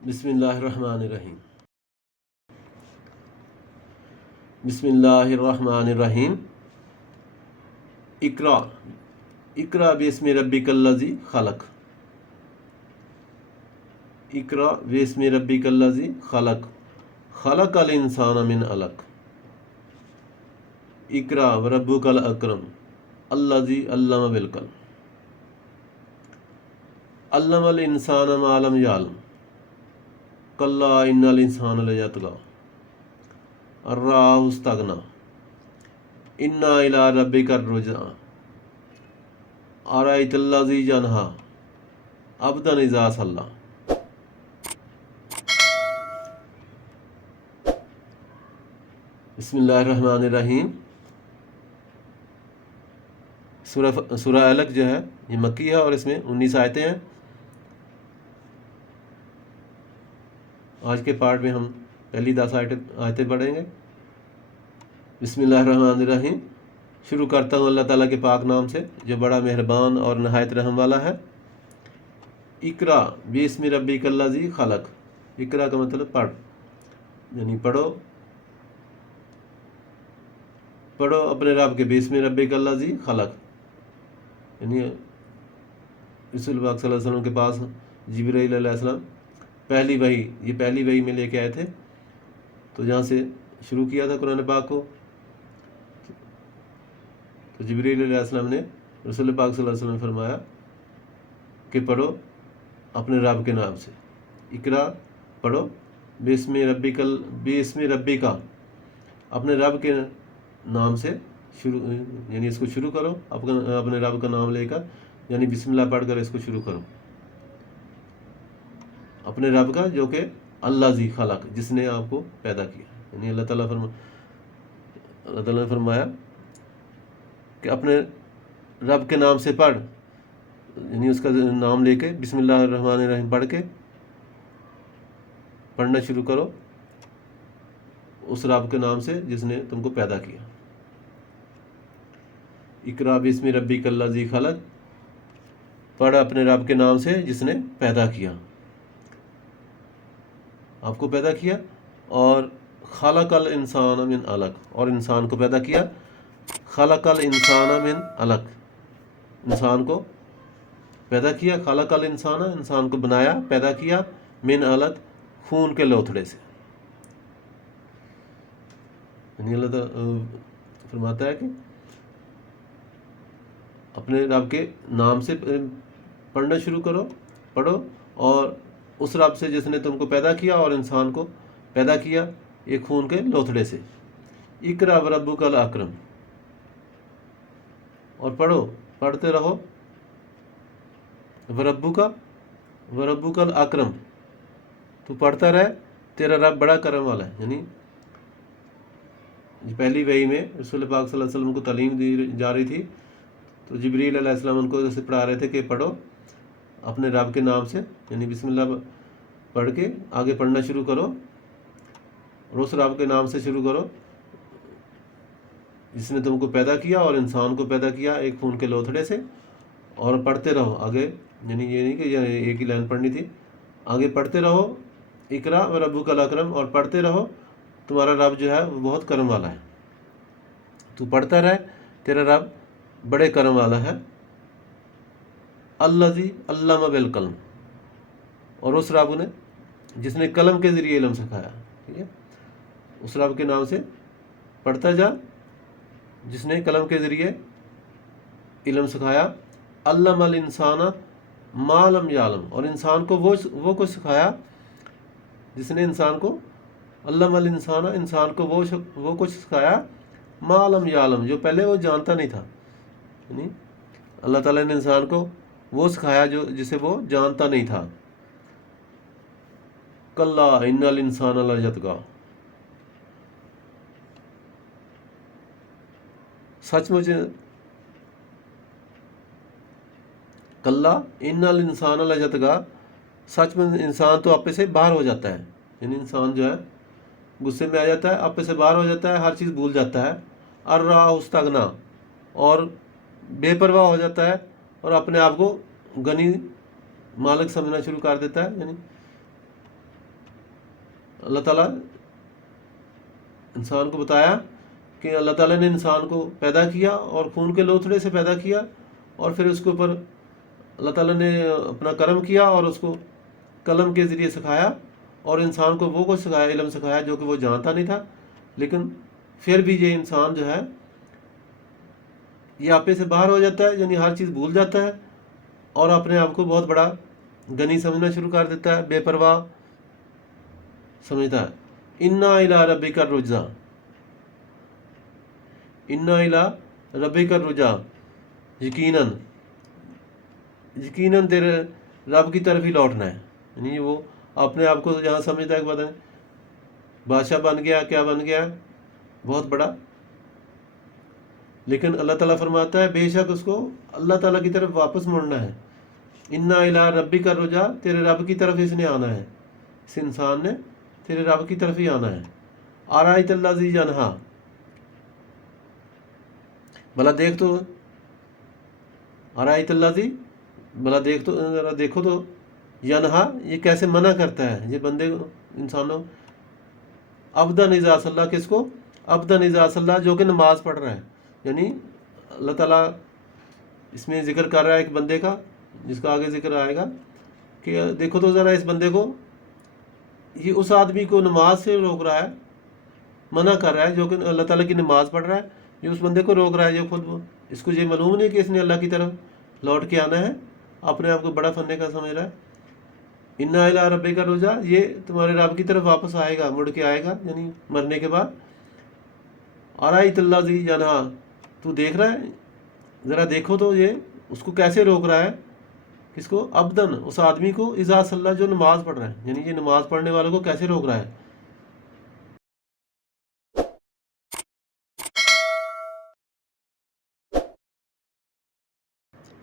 بسم اللہ الرحمن الرحیم. بسم اللہ الرحمن الرحیم. اقرا اقرا بسم ربک الذی خلق. اقرا بسم ربک الذی خلق. خلق الانسان من علق. اقرا وربک الاکرم الذی علم بالقلم. علم الانسان ما لم یعلم. کلا ان الانسان لیطغی ان رآہ استغنی ان الی ربک الرجعی ارأیت الذی ینہی عبدا اذا صلی. بسم اللہ الرحمن الرحیم. سورہ علق جو ہے یہ مکی ہے اور اس میں 19 آیتیں ہیں. آج کے پارٹ میں ہم پہلی 10 آیتیں پڑھیں گے. بسم اللہ الرحمن الرحیم. شروع کرتا ہوں اللہ تعالیٰ کے پاک نام سے جو بڑا مہربان اور نہایت رحم والا ہے. اقرا بسم ربک الذی خلق. اقرا کا مطلب پڑھ، یعنی پڑھو اپنے رب کے. بسم ربک الذی خلق یعنی رسول پاک صلی اللہ علیہ وسلم کے پاس جبرائیل علیہ السلام پہلی وحی میں لے کے آئے تھے، تو جہاں سے شروع کیا تھا قرآن پاک کو. تو جبرائیل علیہ السلام نے رسول پاک صلی اللہ علیہ وسلم نے فرمایا کہ پڑھو اپنے رب کے نام سے. اقرا پڑھو بسم ربکا اپنے رب کے نام سے شروع، یعنی اس کو شروع کرو اپنے رب کا نام لے کر، یعنی بسم اللہ پڑھ کر اس کو شروع کرو. اپنے رب کا جو کہ الذی خلق، جس نے آپ کو پیدا کیا. یعنی اللہ تعالیٰ نے فرمایا کہ اپنے رب کے نام سے پڑھ، یعنی اس کا نام لے کے بسم اللہ الرحمن الرحیم پڑھ کے پڑھنا شروع کرو اس رب کے نام سے جس نے تم کو پیدا کیا. اقرا بسم ربک الذی خلق. پڑھ اپنے رب کے نام سے جس نے پیدا کیا، آپ کو پیدا کیا. اور خلق الانسان من علق، اور انسان کو پیدا کیا. خلق الانسان من علق، انسان کو پیدا کیا. خلق الانسان، انسان کو بنایا، پیدا کیا. من علق، خون کے لوتھڑے سے. یعنی اللہ تعالیٰ فرماتا ہے کہ اپنے رب کے نام سے پڑھنا شروع کرو، پڑھو، اور اس رب سے جس نے تم کو پیدا کیا اور انسان کو پیدا کیا ایک خون کے لوتھڑے سے. اقرا وربک الاکرم، اور پڑھتے رہو. وربک الاکرم، تو پڑھتا رہے، تیرا رب بڑا کرم والا ہے. یعنی پہلی وحی میں رسول پاک صلی اللہ علیہ وسلم کو تعلیم دی جا رہی تھی، تو جبریل علیہ السلام ان کو جیسے پڑھا رہے تھے کہ پڑھو اپنے رب کے نام سے، یعنی بسم اللہ پڑھ کے آگے پڑھنا شروع کرو، اور اس رب کے نام سے شروع کرو جس نے تم کو پیدا کیا اور انسان کو پیدا کیا ایک خون کے لوتھڑے سے. اور پڑھتے رہو آگے، یعنی یہ نہیں کہ ایک ہی لائن پڑھنی تھی، آگے پڑھتے رہو. اقرا وربک الاکرم، اور پڑھتے رہو، تمہارا رب جو ہے وہ بہت کرم والا ہے. تو پڑھتا رہے، تیرا رب بڑے کرم والا ہے. الذی علم بالقلم، اور اس رب نے جس نے قلم کے ذریعے علم سکھایا. ٹھیک ہے، اس رب کے نام سے پڑھتا جا جس نے قلم کے ذریعے علم سکھایا. علم الانسان ما لم یعلم، اور انسان کو وہ کچھ سکھایا جس نے انسان کو، علم الانسان، انسان کو وہ کچھ سکھایا ما لم یعلم، جو پہلے وہ جانتا نہیں تھا. یعنی اللہ تعالیٰ نے انسان کو وہ سکھایا جسے وہ جانتا نہیں تھا. کلا ان الانسان لیطغی، سچ مجھ کلا ان الانسان لیطغی، سچ میں انسان تو اپنے سے باہر ہو جاتا ہے. یعنی انسان جو ہے غصے میں آ جاتا ہے، اپنے سے باہر ہو جاتا ہے، ہر چیز بھول جاتا ہے. الرآہ استغنی، اور بے پرواہ ہو جاتا ہے اور اپنے آپ کو غنی مالک سمجھنا شروع کر دیتا ہے. یعنی اللہ تعالیٰ انسان کو بتایا کہ اللہ تعالیٰ نے انسان کو پیدا کیا اور خون کے لوتھڑے سے پیدا کیا، اور پھر اس کے اوپر اللہ تعالیٰ نے اپنا کرم کیا اور اس کو قلم کے ذریعے سکھایا، اور انسان کو وہ کچھ سکھایا، علم سکھایا جو کہ وہ جانتا نہیں تھا، لیکن پھر بھی یہ انسان جو ہے یہ آپے سے باہر ہو جاتا ہے، یعنی ہر چیز بھول جاتا ہے اور اپنے آپ کو بہت بڑا غنی سمجھنا شروع کر دیتا ہے، بے پرواہ سمجھتا ہے۔ انا الی ربک الرجع، انا الی ربک الرجع، یقیناً تیرے رب کی طرف ہی لوٹنا ہے، یعنی وہ اپنے آپ کو جہاں سمجھتا ہے کہ پتہ نہیں بادشاہ بن گیا، کیا بن گیا بہت بڑا، لیکن اللہ تعالیٰ فرماتا ہے بے شک اس کو اللہ تعالیٰ کی طرف واپس مڑنا ہے۔ انا الی ربک الرجع، تیرے رب کی طرف اس نے آنا ہے، اس انسان نے تیرے رب کی طرف ہی آنا ہے۔ ارایت الذی ینہا، بھلا دیکھ تو، ارایت الذی، بھلا دیکھ تو، ذرا دیکھو تو، ینہا یہ کیسے منع کرتا ہے یہ بندے کو، انسانوں، عبدن اذا صلی، کس کو؟ عبدن اذا صلی، جو کہ نماز پڑھ رہا ہے، یعنی اللہ تعالیٰ اس میں ذکر کر رہا ہے ایک بندے کا جس کا آگے ذکر آئے گا کہ دیکھو تو ذرا اس بندے کو، یہ اس آدمی کو نماز سے روک رہا ہے، منع کر رہا ہے جو کہ اللہ تعالیٰ کی نماز پڑھ رہا ہے، یہ اس بندے کو روک رہا ہے جو خود اس کو یہ معلوم نہیں کہ اس نے اللہ کی طرف لوٹ کے آنا ہے، اپنے آپ کو بڑا فننے کا سمجھ رہا ہے۔ انا الی ربک الرجع، یہ تمہارے رب کی طرف واپس آئے گا، مڑ کے آئے گا، یعنی مرنے کے بعد۔ ارایت الذی ینہا، تو دیکھ رہا ہے، ذرا دیکھو تو یہ اس کو کیسے روک رہا ہے، کس کو؟ عبدن، اس آدمی کو، اذا صلی، جو نماز پڑھ رہا ہے، یعنی یہ نماز پڑھنے والوں کو کیسے روک رہا ہے۔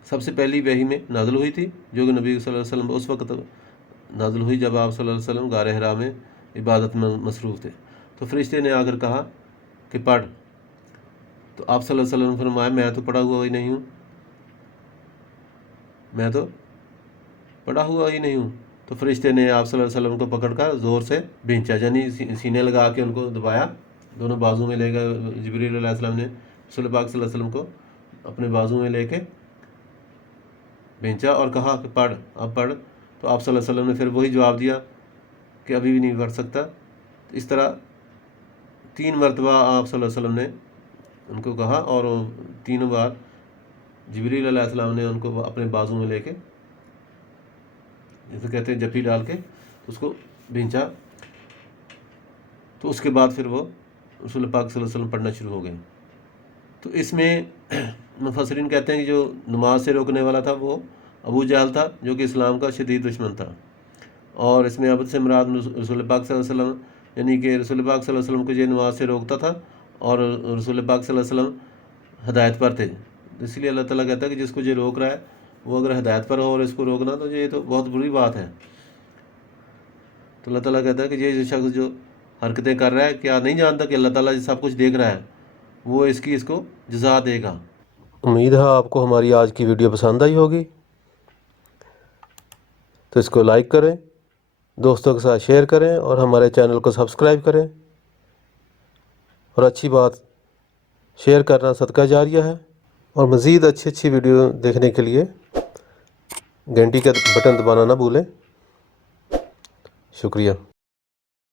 سب سے پہلی وحی میں نازل ہوئی تھی جو کہ نبی صلی اللہ علیہ وسلم اس وقت نازل ہوئی جب آپ صلی اللہ علیہ وسلم غار حرا میں عبادت میں مصروف تھے، تو فرشتے نے آ کر کہا کہ پڑھ، تو آپ صلی اللہ علیہ وسلم نے فرمایا میں تو پڑھا ہوا ہی نہیں ہوں، میں تو پڑھا ہوا ہی نہیں ہوں۔ تو فرشتے نے آپ صلی اللہ علیہ وسلم کو پکڑ کر زور سے بھینچا، یعنی سینے لگا کے ان کو دبایا، دونوں بازو میں لے کر جبریل علیہ السلام نے رسول پاک صلی اللہ علیہ وسلم کو اپنے بازو میں لے کے بھینچا اور کہا کہ پڑھ، اب پڑھ۔ تو آپ صلی اللہ علیہ وسلم نے پھر وہی جواب دیا کہ ابھی بھی نہیں پڑھ سکتا۔ اس طرح 3 مرتبہ آپ صلی اللہ علیہ وسلم نے ان کو کہا، اور تینوں بار جبریل علیہ السلام نے ان کو اپنے بازو میں لے کے، جیسے کہتے ہیں جفی ڈال کے، اس کو بھینچا، تو اس کے بعد پھر وہ رسول پاک صلی اللہ علیہ وسلم پڑھنا شروع ہو گئے۔ تو اس میں مفسرین کہتے ہیں کہ جو نماز سے روکنے والا تھا وہ ابو جہل تھا، جو کہ اسلام کا شدید دشمن تھا، اور اس میں عبد سے مراد رسول پاک صلی اللہ علیہ وسلم، یعنی کہ رسول پاک صلی اللہ علیہ وسلم کو یہ نماز سے روکتا تھا اور رسول پاک صلی اللہ علیہ وسلم ہدایت پر تھے، اس لیے اللہ تعالیٰ کہتا ہے کہ جس کو یہ روک رہا ہے وہ اگر ہدایت پر ہو اور اس کو روکنا تو یہ تو بہت بری بات ہے۔ تو اللہ تعالیٰ کہتا ہے کہ یہ شخص جو حرکتیں کر رہا ہے، کیا نہیں جانتا کہ اللہ تعالیٰ سب کچھ دیکھ رہا ہے، وہ اس کو جزا دے گا۔ امید ہے آپ کو ہماری آج کی ویڈیو پسند آئی ہوگی، تو اس کو لائک کریں، دوستوں کے ساتھ شیئر کریں اور ہمارے چینل کو سبسکرائب کریں، اور اچھی بات شیئر کرنا صدقہ جاریہ ہے، اور مزید اچھی ویڈیو دیکھنے کے لیے گھنٹی کا بٹن دبانا نہ بھولیں۔ شکریہ۔